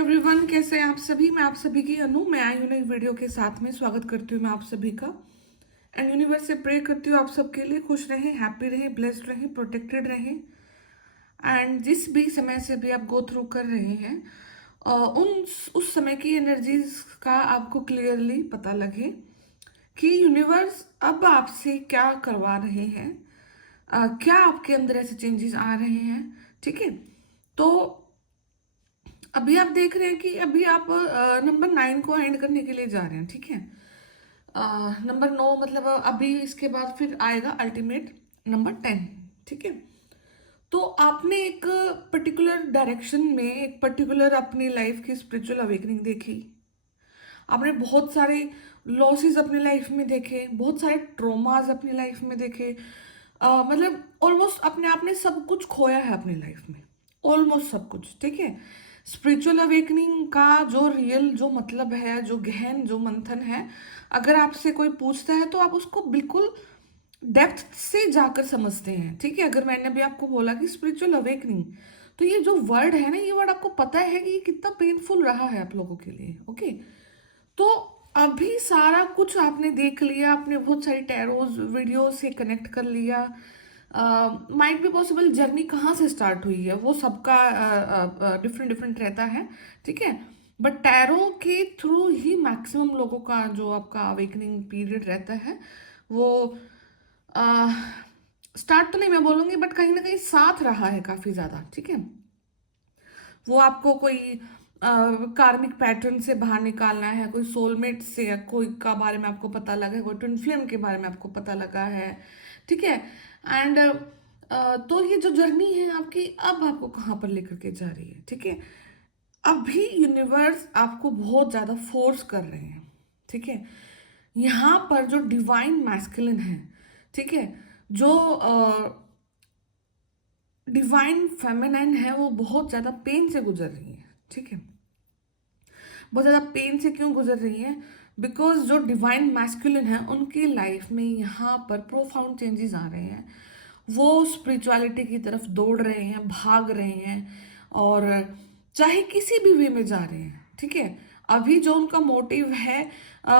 Everyone, कैसे हैं आप सभी। मैं आप सभी की अनु, मैं आई हूँ नई वीडियो के साथ में। स्वागत करती हूँ मैं आप सभी का। एंड यूनिवर्स से प्रे करती हूँ आप सबके लिए खुश रहें, हैप्पी रहें, ब्लेस्ड रहें, प्रोटेक्टेड रहें। एंड जिस भी समय से भी आप गो थ्रू कर रहे हैं, उन उस समय की एनर्जीज का आपको क्लियरली पता लगे कि यूनिवर्स अब आपसे क्या करवा रहे हैं, क्या आपके अंदर ऐसे चेंजेस आ रहे हैं। ठीक है, तो अभी आप देख रहे हैं कि अभी आप नंबर 9 को एंड करने के लिए जा रहे हैं। ठीक है, नंबर 9 मतलब अभी इसके बाद फिर आएगा अल्टीमेट नंबर 10। ठीक है, तो आपने एक पर्टिकुलर डायरेक्शन में एक पर्टिकुलर अपनी लाइफ की स्पिरिचुअल अवेकनिंग देखी। आपने बहुत सारे लॉसेस अपनी लाइफ में देखे, बहुत सारे ट्रोमास अपनी लाइफ में देखे। मतलब ऑलमोस्ट अपने आप ने सब कुछ खोया है अपनी लाइफ में, ऑलमोस्ट सब कुछ। ठीक है, स्पिरिचुअल अवेकनिंग का जो रियल जो मतलब है, जो गहन जो मंथन है, अगर आपसे कोई पूछता है तो आप उसको बिल्कुल डेप्थ से जाकर समझते हैं। ठीक है, अगर मैंने भी आपको बोला कि स्पिरिचुअल अवेकनिंग, तो ये जो वर्ड है ना, ये वर्ड आपको पता है कि ये कितना पेनफुल रहा है आप लोगों के लिए। ओके, तो अभी सारा कुछ आपने देख लिया, आपने बहुत सारी टैरोज वीडियो से कनेक्ट कर लिया। माइट बी पॉसिबल जर्नी कहाँ से स्टार्ट हुई है वो सबका डिफरेंट डिफरेंट रहता है। ठीक है, बट टैरो के थ्रू ही मैक्सिमम लोगों का जो आपका अवेकनिंग पीरियड रहता है वो स्टार्ट तो नहीं मैं बोलूँगी, बट कहीं ना कहीं साथ रहा है काफ़ी ज़्यादा। ठीक है, वो आपको कोई कार्मिक पैटर्न से बाहर निकालना है, कोई सोलमेट से या कोई का बारे में आपको पता लगा है, कोई ट्विन फ्लेम के बारे में आपको पता लगा है। ठीक है, एंड तो ये जो जर्नी है आपकी, अब आपको कहाँ पर लेकर के जा रही है। ठीक है, अभी यूनिवर्स आपको बहुत ज़्यादा फोर्स कर रहे हैं। ठीक है, यहाँ पर जो डिवाइन मैस्कुलिन है, ठीक है, जो डिवाइन फेमिनाइन है, वो बहुत ज़्यादा पेन से गुजर रही है। ठीक है, बहुत ज़्यादा पेन से क्यों गुजर रही है? बिकॉज जो डिवाइन मैस्कुलिन है उनकी लाइफ में यहाँ पर प्रोफाउंड चेंजेस आ रहे हैं। वो स्पिरिचुअलिटी की तरफ दौड़ रहे हैं, भाग रहे हैं, और चाहे किसी भी वे में जा रहे हैं। ठीक है, अभी जो उनका मोटिव है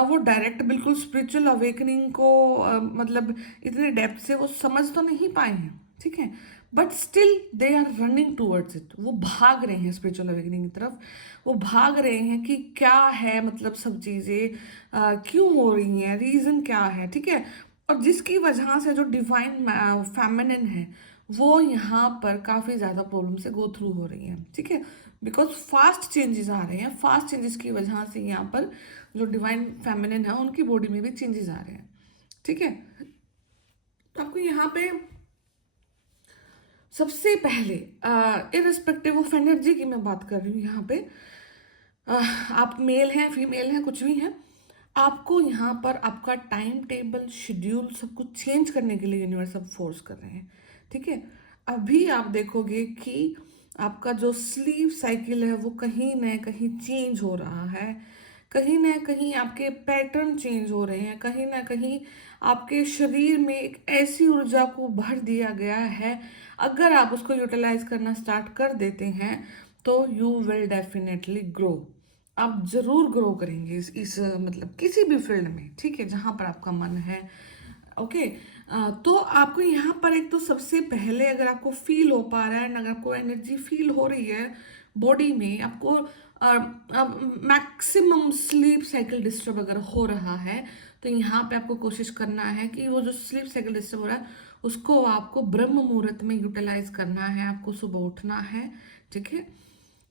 वो डायरेक्ट बिल्कुल स्पिरिचुअल अवेकनिंग को मतलब इतने डेप्थ से वो समझ तो नहीं पाए हैं। ठीक है, but still they are running towards it. वो भाग रहे हैं स्पिरिचुअल अवेकनिंग की तरफ। वो भाग रहे हैं कि क्या है, मतलब सब चीज़ें क्यों हो रही हैं, रीज़न क्या है। ठीक है, और जिसकी वजह से जो डिवाइन फेमिनिन है वो यहाँ पर काफ़ी ज़्यादा प्रॉब्लम से गो थ्रू हो रही हैं। ठीक है, बिकॉज फास्ट चेंजेस आ रहे हैं, फास्ट चेंजेस की वजह से यहाँ पर जो डिवाइन फेमिनिन है उनकी बॉडी में भी चेंजेस आ रहे हैं। ठीक है, तो आपको यहाँ पे सबसे पहले इरिस्पेक्टिव ऑफ एनर्जी की मैं बात कर रही हूँ यहाँ पे, आप मेल हैं फीमेल हैं कुछ भी हैं, आपको यहाँ पर आपका टाइम टेबल शेड्यूल सब कुछ चेंज करने के लिए यूनिवर्स अब फोर्स कर रहे हैं। ठीक है, अभी आप देखोगे कि आपका जो स्लीप साइकिल है वो कहीं ना कहीं चेंज हो रहा है, कहीं ना कहीं आपके पैटर्न चेंज हो रहे हैं, कहीं ना कहीं आपके शरीर में एक ऐसी ऊर्जा को भर दिया गया है। अगर आप उसको यूटिलाइज करना स्टार्ट कर देते हैं तो यू विल डेफिनेटली ग्रो। आप जरूर ग्रो करेंगे इस मतलब किसी भी फील्ड में। ठीक है, जहाँ पर आपका मन है। ओके, तो आपको यहाँ पर एक तो सबसे पहले अगर आपको फील हो पा रहा है, अगर आपको एनर्जी फील हो रही है बॉडी में, आपको मैक्सिमम स्लीप साइकिल डिस्टर्ब अगर हो रहा है, तो यहाँ पे आपको कोशिश करना है कि वो जो स्लीप साइकिल डिस्टर्ब हो रहा है उसको आपको ब्रह्म मुहूर्त में यूटिलाइज करना है। आपको सुबह उठना है। ठीक है,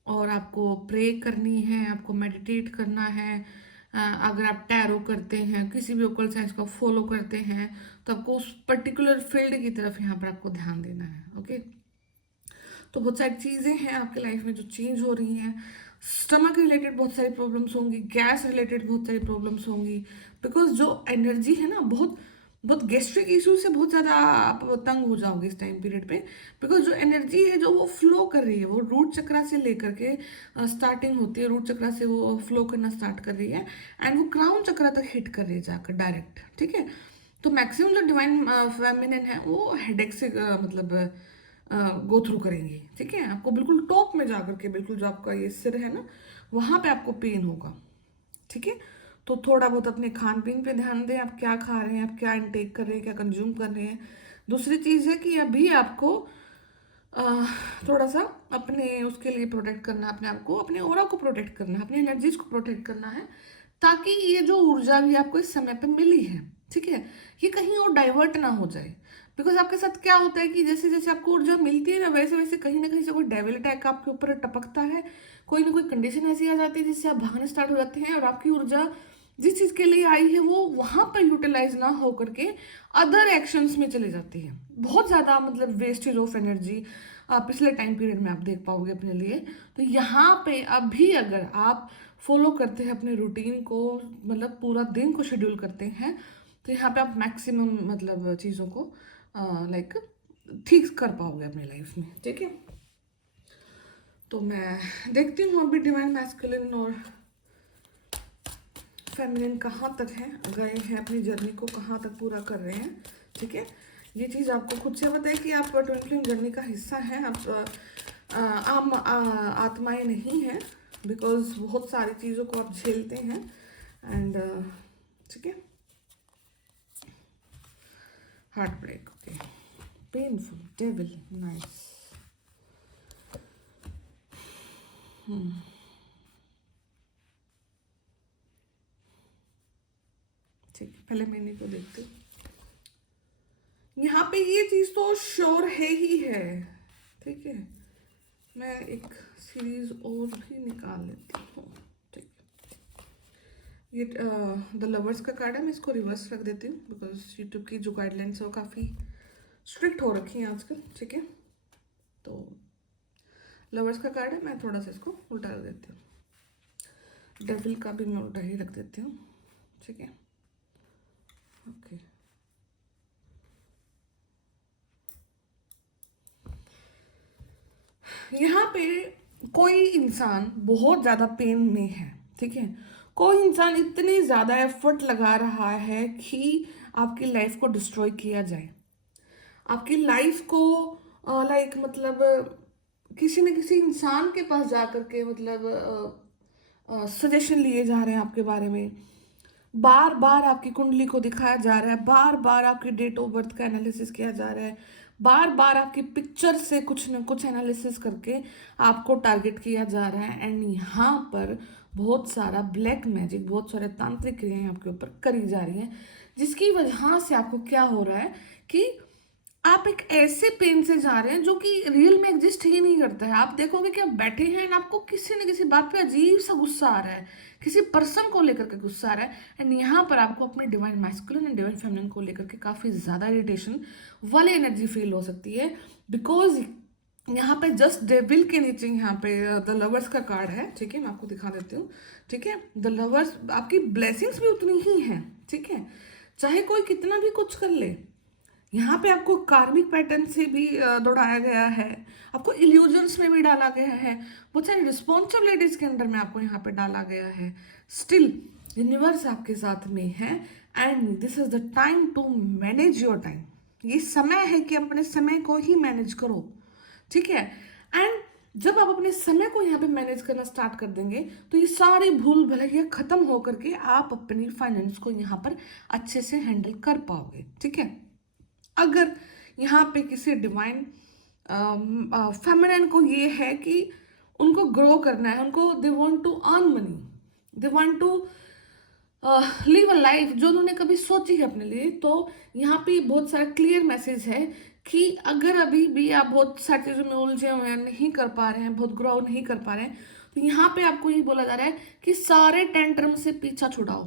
और आपको प्रे करनी है, आपको मेडिटेट करना है। अगर आप टैरो करते हैं, किसी भी ओकल साइंस को फॉलो करते हैं, तो आपको उस पर्टिकुलर फील्ड की तरफ यहाँ पर आपको ध्यान देना है। ओके, तो बहुत सारी चीज़ें हैं आपके लाइफ में जो चेंज हो रही हैं। स्टमक रिलेटेड बहुत सारी प्रॉब्लम्स होंगी, गैस रिलेटेड बहुत सारी प्रॉब्लम्स होंगी, बिकॉज जो एनर्जी है ना, बहुत बहुत गैस्ट्रिक इश्यू से बहुत ज़्यादा आप तंग हो जाओगे इस टाइम पीरियड पे। बिकॉज जो एनर्जी है जो वो फ्लो कर रही है, वो रूट चक्रा से लेकर के स्टार्टिंग होती है, रूट चक्रा से वो फ्लो करना स्टार्ट कर रही है, एंड वो क्राउन चक्रा तक हिट कर रही है जाकर डायरेक्ट। ठीक है, तो मैक्सिमम जो डिवाइन फेमिनिन है वो हेडेक से मतलब गो थ्रू करेंगी, ठीक है। आपको बिल्कुल टॉप में जा करके, बिल्कुल जो आपका ये सिर है ना, वहाँ पे आपको पेन होगा, ठीक है। तो थोड़ा बहुत अपने खान पीन पे ध्यान दें, आप क्या खा रहे हैं, आप क्या इनटेक कर रहे हैं, क्या कंज्यूम कर रहे हैं। दूसरी चीज़ है कि अभी आपको अह, थोड़ा सा अपने उसके लिए प्रोटेक्ट करना है, अपने आप को, अपने ऑरा को प्रोटेक्ट करना है, अपनी एनर्जीज को प्रोटेक्ट करना है, ताकि ये जो ऊर्जा भी आपको इस समय पे मिली है, ठीक है, ये कहीं और डाइवर्ट ना हो जाए। बिकॉज आपके साथ क्या होता है कि जैसे जैसे आपको ऊर्जा मिलती है ना, वैसे वैसे कहीं ना कहीं से कोई डेविल अटैक आपके ऊपर टपकता है, कोई ना कोई कंडीशन ऐसी आ जाती है जिससे आप भागने स्टार्ट हो जाते हैं, और आपकी ऊर्जा जिस चीज़ के लिए आई है वो वहां पर यूटिलाइज ना हो करके अदर एक्शंस में चली जाती है। बहुत ज़्यादा मतलब वेस्टेज ऑफ एनर्जी पिछले टाइम पीरियड में आप देख पाओगे अपने लिए। तो यहाँ पे अभी अगर आप फॉलो करते हैं अपने रूटीन को, मतलब पूरा दिन को शेड्यूल करते हैं, तो यहाँ पे आप मैक्सिमम मतलब चीज़ों को लाइक ठीक कर पाओगे अपनी लाइफ में, ठीक है। तो मैं देखती हूँ अभी डिवाइन मैस्कुलिन और फेमिनिन कहाँ तक है, गए हैं अपनी जर्नी को कहाँ तक पूरा कर रहे हैं, ठीक है। ये चीज़ आपको खुद से पता है कि आप ट्विन फ्लेम जर्नी का हिस्सा हैं, आप आम आत्माएं नहीं हैं, बिकॉज बहुत सारी चीज़ों को आप झेलते हैं, एंड ठीक है। Heart break, okay, painful, devil, nice. ठीक है, पहले मैंने को देखते हैं। यहाँ पे ये चीज़ तो श्योर है ही है, ठीक है। मैं एक सीरीज और भी निकाल लेती हूँ, ठीक है। ये द लवर्स का कार्ड है, मैं इसको रिवर्स रख देती हूँ, बिकॉज यूट्यूब की जो गाइडलाइंस है वो काफ़ी स्ट्रिक्ट हो रखी हैं आजकल, ठीक है। तो लवर्स का कार्ड है, मैं थोड़ा सा इसको उल्टा रख देती हूँ। डेविल का भी मैं उल्टा ही रख देती हूँ, ठीक है, ओके। यहाँ पे कोई इंसान बहुत ज़्यादा पेन में है, ठीक है। कोई इंसान इतने ज़्यादा एफर्ट लगा रहा है कि आपकी लाइफ को डिस्ट्रॉय किया जाए, आपकी लाइफ को लाइक मतलब किसी न किसी इंसान के पास जा करके मतलब सजेशन लिए जा रहे हैं आपके बारे में, बार बार आपकी कुंडली को दिखाया जा रहा है, बार बार आपकी डेट ऑफ बर्थ का एनालिसिस किया जा रहा है, बार बार आपकी पिक्चर से कुछ न कुछ एनालिसिस करके आपको टारगेट किया जा रहा है। एंड यहाँ पर बहुत सारा ब्लैक मैजिक, बहुत सारे तांत्रिक क्रियाएं आपके ऊपर करी जा रही हैं, जिसकी वजह से आपको क्या हो रहा है कि आप एक ऐसे पेन से जा रहे हैं जो कि रियल में एग्जिस्ट ही नहीं करता है। आप देखोगे कि आप बैठे हैं एंड आपको किसी न किसी बात पे अजीब सा गुस्सा आ रहा है, किसी पर्सन को लेकर के गुस्सा आ रहा है, एंड यहाँ पर आपको अपने divine masculine and divine feminine को लेकर के काफ़ी ज़्यादा इरिटेशन वाली एनर्जी फील हो सकती है। बिकॉज यहाँ पे जस्ट डेविल के नीचे यहाँ पे द लवर्स का कार्ड है, ठीक है, मैं आपको दिखा देती हूँ, ठीक है। द लवर्स, आपकी ब्लेसिंग्स भी उतनी ही हैं, ठीक है, चाहे कोई कितना भी कुछ कर ले। यहाँ पे आपको कार्मिक पैटर्न से भी दौड़ाया गया है, आपको इल्यूजन्स में भी डाला गया है, बहुत सारी रिस्पॉन्सिबिलिटीज के अंदर में आपको यहाँ पे डाला गया है। स्टिल यूनिवर्स आपके साथ में है, and this is the time to manage your time. ये समय है कि अपने समय को ही मैनेज करो, ठीक है। एंड जब आप अपने समय को यहाँ पे मैनेज करना स्टार्ट कर देंगे, तो ये सारी भूल भुलैया खत्म होकर के आप अपनी फाइनेंस को यहाँ पर अच्छे से हैंडल कर पाओगे, ठीक है। अगर यहाँ पे किसी डिवाइन फेमिनिन को ये है कि उनको ग्रो करना है, उनको they want to earn money, they want to live a life जो उन्होंने कभी सोची है अपने लिए, तो यहाँ पे बहुत सारा क्लियर मैसेज है कि अगर अभी भी आप बहुत सारी चीज़ों में उलझे हुए हैं, नहीं कर पा रहे हैं, बहुत ग्रो नहीं कर पा रहे हैं, तो यहाँ पे आपको ये बोला जा रहा है कि सारे टेंट्रम से पीछा छुड़ाओ,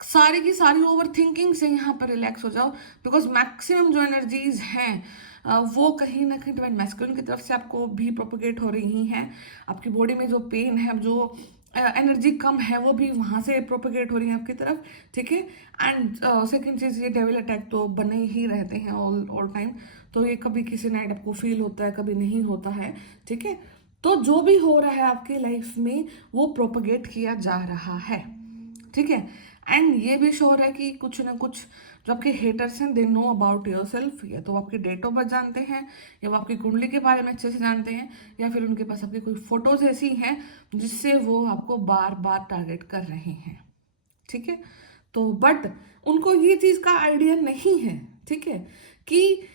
सारी की सारी ओवर थिंकिंग से यहाँ पर रिलैक्स हो जाओ। बिकॉज मैक्सिमम जो एनर्जीज हैं वो कहीं ना कहीं डिवाइन मैस्कुलिन की तरफ से आपको भी प्रोपोगेट हो रही हैं। आपकी बॉडी में जो पेन है, जो एनर्जी कम है, वो भी वहाँ से प्रोपोगेट हो रही है आपकी तरफ, ठीक है। एंड सेकेंड चीज़, ये डेविल अटैक तो बने ही रहते हैं ऑल टाइम, तो ये कभी किसी नाइट आपको फील होता है, कभी नहीं होता है, ठीक है। तो जो भी हो रहा है आपकी लाइफ में वो प्रोपोगेट किया जा रहा है, ठीक है। एंड ये भी श्योर है कि कुछ ना कुछ जो आपके हेटर्स हैं they know about your self, या तो वो आपकी डेट ऑफ बर्थ जानते हैं, या वो आपकी कुंडली के बारे में अच्छे से जानते हैं, या फिर उनके पास आपकी कोई फोटोज ऐसी हैं जिससे वो आपको बार बार टारगेट कर रहे हैं। ठीक है, तो बट उनको ये चीज़ का आइडिया नहीं है, ठीक है, कि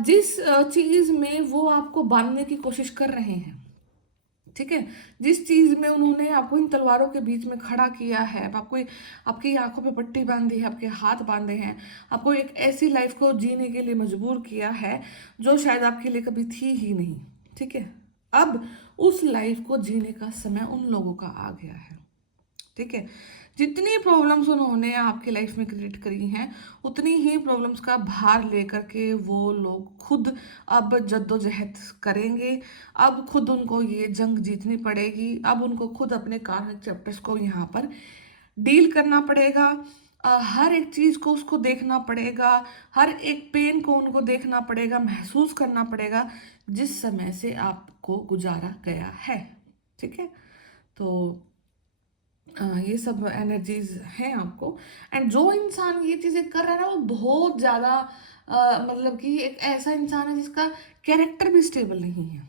जिस चीज़ में वो आपको बांधने की कोशिश कर रहे हैं, ठीक है, जिस चीज में उन्होंने आपको इन तलवारों के बीच में खड़ा किया है, आपको आपकी आंखों पे पट्टी बांधी है, आपके हाथ बांधे हैं, आपको एक ऐसी लाइफ को जीने के लिए मजबूर किया है जो शायद आपके लिए कभी थी ही नहीं। ठीक है, अब उस लाइफ को जीने का समय उन लोगों का आ गया है। ठीक है, जितनी प्रॉब्लम्स उन्होंने आपकी लाइफ में क्रिएट करी हैं उतनी ही प्रॉब्लम्स का भार लेकर के वो लोग खुद अब जद्दोजहद करेंगे। अब खुद उनको ये जंग जीतनी पड़ेगी, अब उनको खुद अपने कार्मिक चैप्टर्स को यहाँ पर डील करना पड़ेगा। हर एक चीज़ को उसको देखना पड़ेगा, हर एक पेन को उनको देखना पड़ेगा, महसूस करना पड़ेगा जिस समय से आपको गुजारा गया है। ठीक है, तो ये सब एनर्जीज हैं आपको। एंड जो इंसान ये चीज़ें कर रहा है ना वो बहुत ज़्यादा मतलब कि एक ऐसा इंसान है जिसका कैरेक्टर भी स्टेबल नहीं है।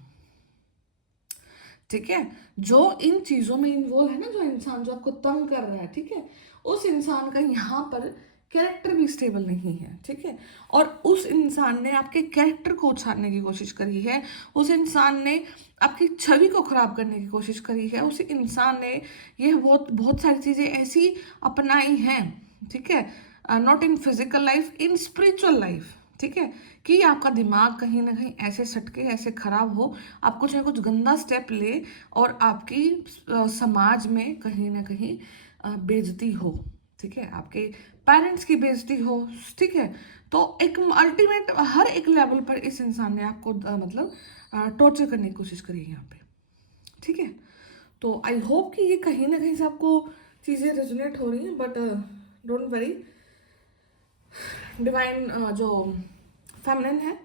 ठीक है, जो इन चीज़ों में इन्वॉल्व है ना, जो इंसान जो आपको तंग कर रहा है, ठीक है, उस इंसान का यहाँ पर कैरेक्टर भी स्टेबल नहीं है। ठीक है, और उस इंसान ने आपके कैरेक्टर को उछालने की कोशिश करी है, उस इंसान ने आपकी छवि को खराब करने की कोशिश करी है, उस इंसान ने ये बहुत बहुत सारी चीज़ें ऐसी अपनाई हैं, ठीक है, not in physical life, in spiritual life. ठीक है, कि आपका दिमाग कहीं ना कहीं ऐसे सटके, ऐसे खराब हो, आप कुछ ना कुछ गंदा स्टेप ले और आपकी समाज में कहीं ना कहीं बेइज्जती हो। ठीक है, आपके पेरेंट्स की बेइज्जती हो। ठीक है, तो एक अल्टीमेट हर एक लेवल पर इस इंसान ने आपको मतलब टॉर्चर करने की कोशिश करी है यहाँ पे। ठीक है, तो आई होप कि ये कहीं ना कहीं से आपको चीज़ें रेजोनेट हो रही हैं, बट डोंट वरी, डिवाइन जो फेमिनिन है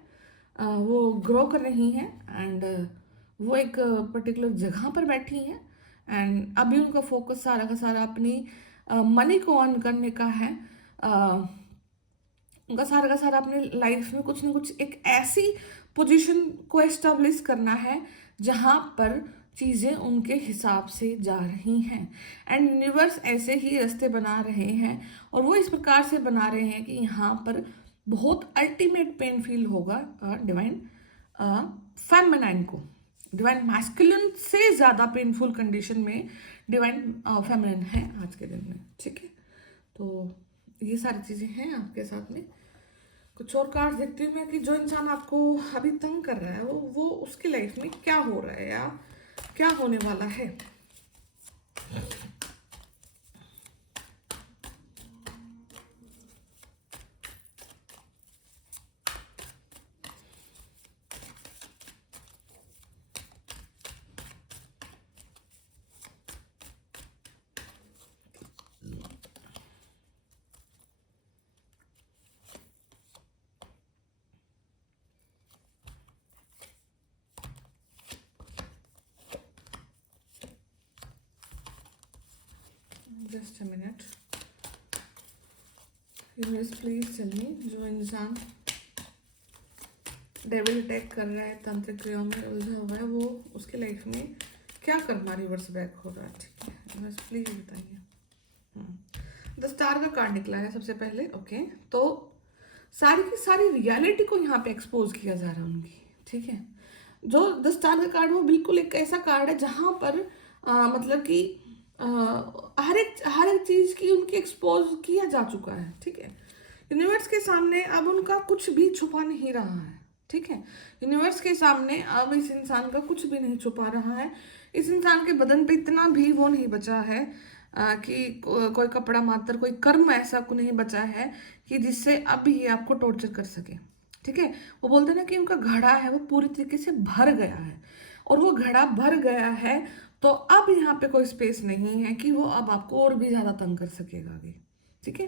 वो ग्रो कर रही हैं, एंड वो एक पर्टिकुलर जगह पर बैठी हैं, एंड अभी उनका फोकस सारा का सारा अपनी मनी को अर्न करने का है। उनका सारा का सारा अपने लाइफ में कुछ ना कुछ एक ऐसी पोजीशन को एस्टेब्लिश करना है जहाँ पर चीज़ें उनके हिसाब से जा रही हैं, एंड यूनिवर्स ऐसे ही रास्ते बना रहे हैं, और वो इस प्रकार से बना रहे हैं कि यहाँ पर बहुत अल्टीमेट पेन फील होगा डिवाइन फेमिनाइन को। डिवाइन मैस्कुलिन से ज़्यादा पेनफुल कंडीशन में डिवाइन फेमिनिन है आज के दिन में। ठीक है, तो ये सारी चीज़ें हैं आपके साथ में। कुछ और कार्ड देखती हूँ मैं कि जो इंसान आपको अभी तंग कर रहा है वो उसकी लाइफ में क्या हो रहा है या क्या होने वाला है। Just a minute, universe please tell me, जो इंसान डेविल अटैक कर रहा है, तांत्रिक क्रियाओं में उलझा हुआ है, वो उसके लाइफ में क्या कर्मा रिवर्स बैक हो रहा है। ठीक है, यूनिवर्स प्लीज बताइए। द स्टार का कार्ड निकला है सबसे पहले। ओके, तो सारी की सारी रियलिटी को यहाँ पे एक्सपोज किया जा रहा है उनकी। ठीक है, जो द स्टार का कार्ड वो बिल्कुल एक ऐसा कार्ड है जहाँ पर मतलब कि हर एक चीज की उनकी एक्सपोज किया जा चुका है। ठीक है, यूनिवर्स के सामने अब उनका कुछ भी छुपा नहीं रहा है। ठीक है, यूनिवर्स के सामने अब इस इंसान का कुछ भी नहीं छुपा रहा है। इस इंसान के बदन पे इतना भी वो नहीं बचा है कि कोई कपड़ा मात्र, कोई कर्म ऐसा को नहीं बचा है कि जिससे अब ये आपको टॉर्चर कर सके। ठीक है, वो बोलते हैं ना कि उनका घड़ा है वो पूरी तरीके से भर गया है, और वो घड़ा भर गया है तो अब यहाँ पे कोई स्पेस नहीं है कि वो अब आपको और भी ज़्यादा तंग कर सकेगा आगे। ठीक है,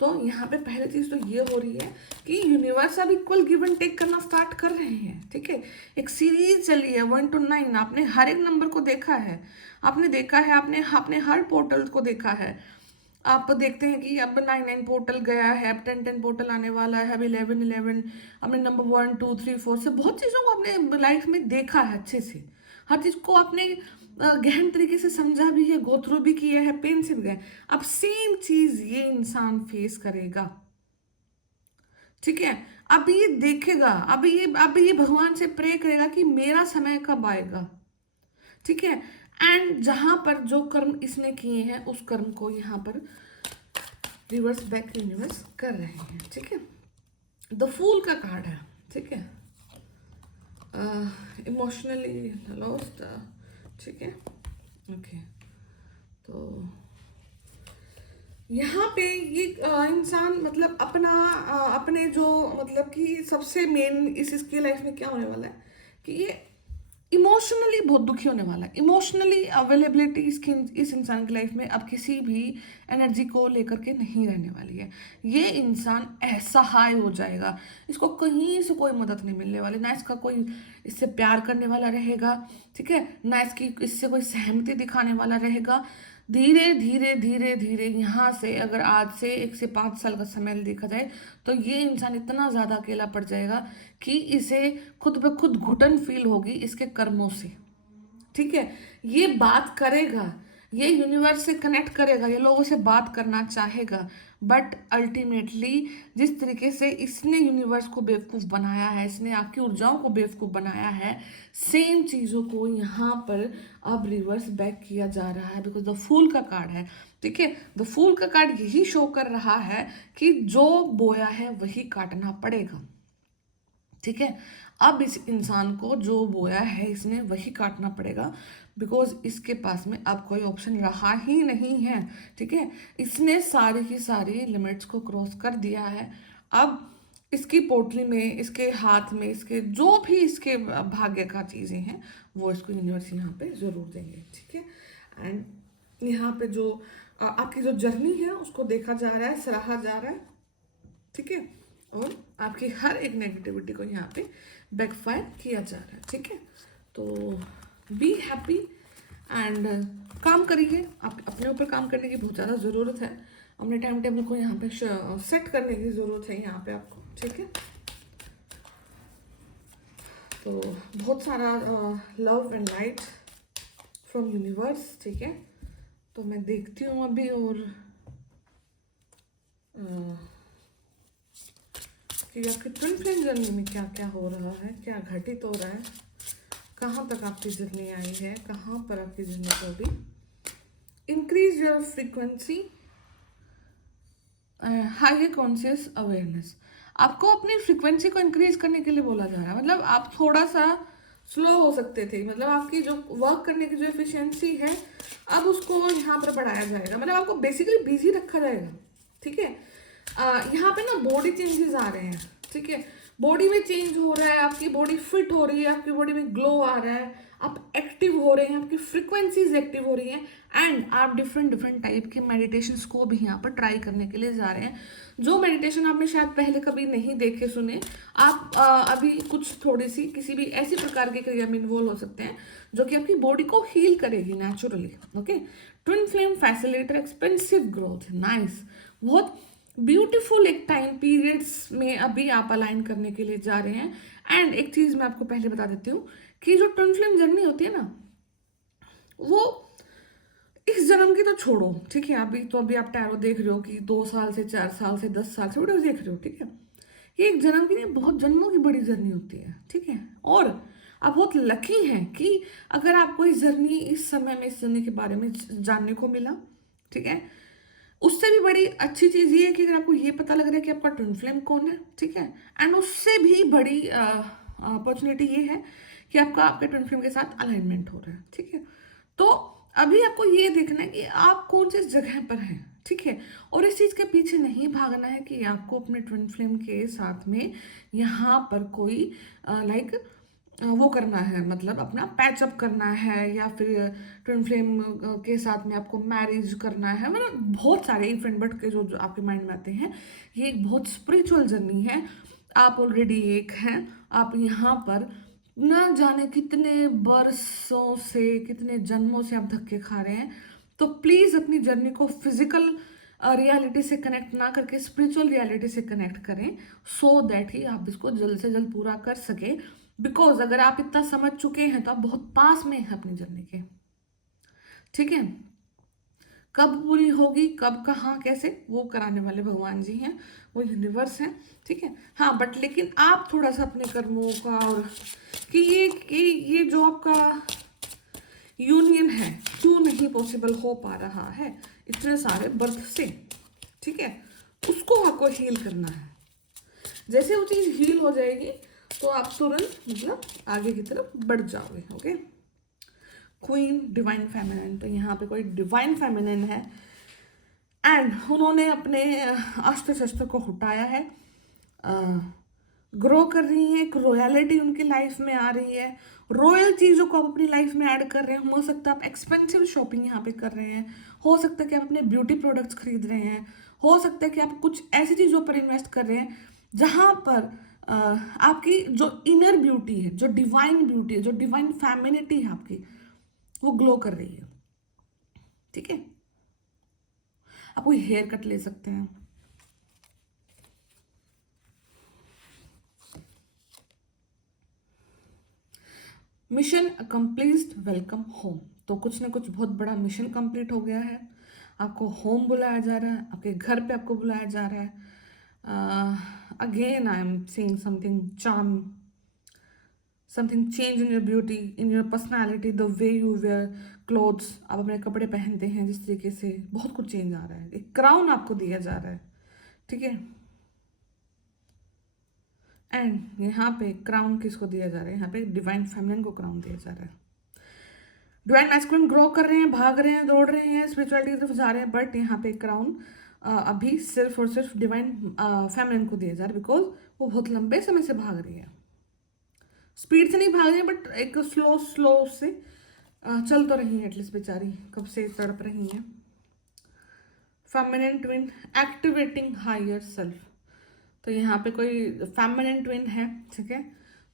तो यहाँ पे पहली चीज़ तो ये हो रही है कि यूनिवर्स अब इक्वल गिव एंड टेक करना स्टार्ट कर रहे हैं। ठीक है, एक सीरीज चली है 1 to 9, आपने हर एक नंबर को देखा है, आपने देखा है, आपने हर पोर्टल को देखा है, आप देखते हैं कि अब 9 पोर्टल गया है, अब 10 पोर्टल आने वाला है, अब 11 हमने नंबर 1 2 3 4 से बहुत चीज़ों को अपने लाइफ में देखा है अच्छे से। हर चीज़ को आपने गहन तरीके से समझा भी है, गो थ्रू भी किया है, पेन से भी गए। अब सेम चीज़ ये इंसान फेस करेगा, ठीक है। अब ये देखेगा, अब ये भगवान से प्रे करेगा कि मेरा समय कब आएगा, ठीक है। एंड जहां पर जो कर्म इसने किए हैं उस कर्म को यहाँ पर रिवर्स बैक यूनिवर्स कर रहे हैं, ठीक है। द फूल का कार्ड है, ठीक है। इमोशनली लॉस्ट, ठीक है, ओके। तो यहाँ पे ये इंसान मतलब अपने जो मतलब कि सबसे मेन इसकी लाइफ में क्या होने वाला है कि ये इमोशनली बहुत दुखी होने वाला है। इमोशनली अवेलेबिलिटी इसकी इस इंसान की लाइफ में अब किसी भी एनर्जी को लेकर के नहीं रहने वाली है। ये इंसान असहाय हो जाएगा, इसको कहीं से कोई मदद नहीं मिलने वाली, ना इसका कोई इससे प्यार करने वाला रहेगा, ठीक है, ना इसकी इससे कोई सहमति दिखाने वाला रहेगा। धीरे धीरे धीरे धीरे यहाँ से अगर आज से 1 से 5 साल का समय देखा जाए तो ये इंसान इतना ज़्यादा अकेला पड़ जाएगा कि इसे खुद ब खुद घुटन फील होगी इसके कर्मों से, ठीक है। ये बात करेगा, ये यूनिवर्स से कनेक्ट करेगा, ये लोगों से बात करना चाहेगा, बट अल्टीमेटली जिस तरीके से इसने यूनिवर्स को बेवकूफ़ बनाया है, इसने आपकी ऊर्जाओं को बेवकूफ़ बनाया है, सेम चीज़ों को यहाँ पर अब रिवर्स बैक किया जा रहा है, बिकॉज द फूल का कार्ड है, ठीक है। द फूल का कार्ड यही शो कर रहा है कि जो बोया है वही काटना पड़ेगा, ठीक है। अब इस इंसान को जो बोया है इसने वही काटना पड़ेगा, बिकॉज इसके पास में अब कोई ऑप्शन रहा ही नहीं है, ठीक है। इसने सारी की सारी लिमिट्स को क्रॉस कर दिया है। अब इसकी पोटली में, इसके हाथ में, इसके जो भी इसके भाग्य का चीज़ें हैं वो इसको यूनिवर्स यहाँ पे ज़रूर देंगे, ठीक है। एंड यहाँ पे जो आपकी जो जर्नी है उसको देखा जा रहा है, सराहा जा रहा है, ठीक है। और आपकी हर एक नेगेटिविटी को यहाँ पे बैकफायर किया जा रहा है, ठीक है। तो बी हैप्पी एंड काम करिए, आप अपने ऊपर काम करने की बहुत ज़्यादा ज़रूरत है, अपने टाइम टेबल को यहाँ पे सेट करने की ज़रूरत है यहाँ पे आपको, ठीक है। तो बहुत सारा love and light from universe, ठीक है। तो मैं देखती हूँ अभी और कि आपकी ट्विन फ्लेम जर्नी में क्या क्या हो रहा है, क्या घटित हो रहा है, कहाँ तक आपकी जर्नी आई है, कहाँ पर आपकी जर्नी को अभी increase your frequency, higher conscious awareness. आपको अपनी फ्रीक्वेंसी को इंक्रीज करने के लिए बोला जा रहा है, मतलब आप थोड़ा सा स्लो हो सकते थे, मतलब आपकी जो वर्क करने की जो एफिशिएंसी है अब उसको यहाँ पर बढ़ाया जाएगा, मतलब आपको बेसिकली बिजी रखा जाएगा, ठीक है। यहाँ पे ना बॉडी चेंजेस आ रहे हैं, ठीक है। बॉडी में चेंज हो रहा है, आपकी बॉडी फिट हो रही है, आपकी बॉडी में ग्लो आ रहा है, आप एक्टिव हो रहे हैं, आपकी फ्रिक्वेंसीज एक्टिव हो रही हैं, एंड आप डिफरेंट डिफरेंट टाइप के मेडिटेशंस को भी यहाँ पर ट्राई करने के लिए जा रहे हैं। जो मेडिटेशन आपने शायद पहले कभी नहीं देखे सुने, आप अभी कुछ थोड़ी सी किसी भी ऐसी प्रकार की क्रिया में इन्वॉल्व हो सकते हैं जो कि आपकी बॉडी को हील करेगी naturally, okay. Twin flame facilitator expensive growth, nice, बहुत ब्यूटीफुल एक टाइम पीरियड्स में अभी आप अलाइन करने के लिए जा रहे हैं। एंड एक चीज़ मैं आपको पहले बता देती हूँ कि जो ट्विन फ्लेम जर्नी होती है ना, वो इस जन्म की तो छोड़ो, ठीक है। अभी आप टैरो देख रहे हो कि 2 साल से 4 साल से 10 साल से वीडियोस देख रहे हो, ठीक है। ये एक जन्म की नहीं, बहुत जन्मों की बड़ी जर्नी होती है, ठीक है। और आप बहुत लकी हैं कि अगर आपको इस जर्नी इस समय में इस जर्नी के बारे में जानने को मिला, ठीक है। उससे भी बड़ी अच्छी चीज़ ये है कि अगर आपको ये पता लग रहा है कि आपका ट्विन फ्लेम कौन है, ठीक है। एंड उससे भी बड़ी अपॉर्चुनिटी ये है कि आपके ट्विन फ्लेम के साथ अलाइनमेंट हो रहा है, ठीक है। तो अभी आपको ये देखना है कि आप कौन सी जगह पर हैं, ठीक है। और इस चीज़ के पीछे नहीं भागना है कि आपको अपने ट्विन फ्लेम के साथ में यहाँ पर कोई लाइक वो करना है, मतलब अपना पैचअप करना है, या फिर ट्विन फ्लेम के साथ में आपको मैरिज करना है, मतलब बहुत सारे इफ एंड बट के जो आपके माइंड में आते हैं। ये एक बहुत स्पिरिचुअल जर्नी है, आप ऑलरेडी एक हैं, आप यहाँ पर न जाने कितने बरसों से, कितने जन्मों से आप धक्के खा रहे हैं। तो प्लीज़ अपनी जर्नी को फिजिकल रियलिटी से कनेक्ट ना करके स्पिरिचुअल रियलिटी से कनेक्ट करें, सो दैट ही आप इसको जल्द से जल्द पूरा कर सके। बिकॉज अगर आप इतना समझ चुके हैं तो आप बहुत पास में हैं अपनी जर्नी के, ठीक है। कब पूरी होगी, कब, कहाँ, कैसे, वो कराने वाले भगवान जी हैं, वो यूनिवर्स हैं, ठीक है। हाँ, बट लेकिन आप थोड़ा सा अपने कर्मों का और कि ये जो आपका यूनियन है क्यों नहीं पॉसिबल हो पा रहा है इतने सारे बर्थ से, ठीक है, उसको आपको हील करना है। जैसे वो चीज़ हील हो जाएगी तो आप तुरंत मतलब आगे की तरफ बढ़ जाओगे, ओके। क्वीन डिवाइन फेमिनिन, तो यहाँ पे कोई डिवाइन फेमिनिन है एंड उन्होंने अपने अस्त्र शस्त्र को हटाया है, ग्रो कर रही है, एक रॉयलिटी उनकी लाइफ में आ रही है, रॉयल चीज़ों को आप अपनी लाइफ में ऐड कर रहे हैं। हो सकता है आप एक्सपेंसिव शॉपिंग यहाँ पे कर रहे हैं, हो सकता है कि आप अपने ब्यूटी प्रोडक्ट्स खरीद रहे हैं, हो सकता है कि आप कुछ ऐसी चीज़ों पर इन्वेस्ट कर रहे हैं जहाँ पर आपकी जो इनर ब्यूटी है, जो डिवाइन ब्यूटी है, जो डिवाइन फेमिनिटी है आपकी, वो ग्लो कर रही है, ठीक है। आप कोई हेयर कट ले सकते हैं, मिशन अकम्प्लीस्ड, वेलकम होम। तो कुछ ना कुछ बहुत बड़ा मिशन कंप्लीट हो गया है, आपको होम बुलाया जा रहा है, आपके घर पे आपको बुलाया जा रहा है। Again I am seeing something charm, something change in your beauty, in your personality, the way you wear clothes, आप अपने कपड़े पहनते हैं जिस तरीके से, बहुत कुछ चेंज आ रहा है। एक क्राउन आपको दिया जा रहा है, ठीक है। एंड यहाँ पे क्राउन किसको दिया जा रहा है, यहाँ पे डिवाइन फेमिनिन को क्राउन दिया जा रहा है। डिवाइन मैस्कुलिन ग्रो कर रहे हैं, भाग रहे हैं, दौड़ रहे हैं, स्पिरिचुअलिटी की तरफ जा रहे हैं, बट यहाँ पे क्राउन अभी सिर्फ और सिर्फ डिवाइन फेमिनिन को दिया जा रहा है, बिकॉज वो बहुत लंबे समय से भाग रही है। स्पीड से नहीं भाग रही है बट एक स्लो स्लो से चल तो रही है, एटलीस्ट बेचारी कब से तड़प रही हैं। Feminine twin activating higher self, तो यहाँ पे कोई फेमिनिन ट्विन है, ठीक है,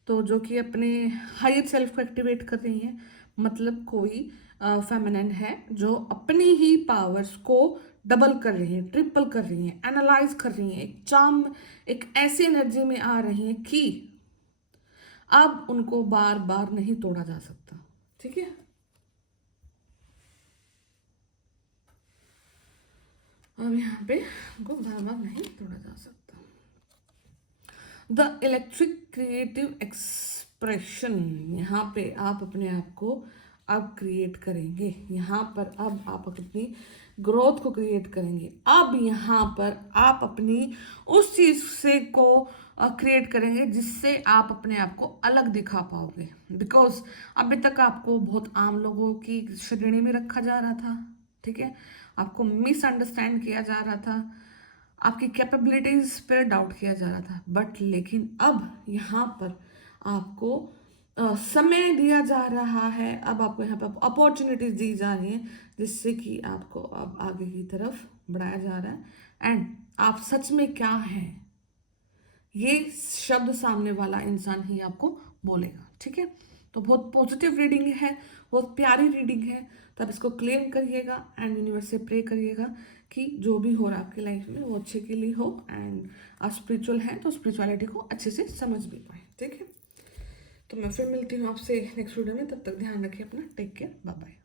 तो जो कि अपने हायर सेल्फ को एक्टिवेट कर रही है, मतलब कोई फेमिनिन है जो अपनी ही पावर्स को डबल कर रही है, ट्रिपल कर रही है, एनालाइज कर रही है, एक चार्म, एक ऐसी एनर्जी में आ रही है कि अब उनको बार बार नहीं तोड़ा जा सकता, ठीक है। अब यहाँ पे उनको बार बार नहीं तोड़ा जा सकता। द इलेक्ट्रिक क्रिएटिव एक्सप्रेशन, यहाँ पे आप अपने आप को अब क्रिएट करेंगे, यहाँ पर अब आप अपनी ग्रोथ को क्रिएट करेंगे, अब यहाँ पर आप अपनी उस चीज़ से को क्रिएट करेंगे जिससे आप अपने आप को अलग दिखा पाओगे। बिकॉज अभी तक आपको बहुत आम लोगों की श्रेणी में रखा जा रहा था, ठीक है, आपको मिसअंडरस्टैंड किया जा रहा था, आपकी कैपेबिलिटीज पर डाउट किया जा रहा था, बट लेकिन अब यहाँ पर आपको समय दिया जा रहा है, अब आपको यहाँ पर अपॉर्चुनिटीज दी जा रही हैं जिससे कि आपको अब आगे की तरफ बढ़ाया जा रहा है। एंड आप सच में क्या हैं ये शब्द सामने वाला इंसान ही आपको बोलेगा, ठीक है। तो बहुत पॉजिटिव रीडिंग है, बहुत प्यारी रीडिंग है, तो आप इसको क्लेम करिएगा एंड यूनिवर्स से प्रे करिएगा कि जो भी हो रहा है आपकी लाइफ में वो अच्छे के लिए हो, एंड आप स्पिरिचुअल हैं तो स्पिरिचुअलिटी को अच्छे से समझ भी पाए, ठीक है। तो मैं फिर मिलती हूँ आपसे नेक्स्ट वीडियो में, तब तक ध्यान रखिए अपना, टेक केयर, बाय बाय।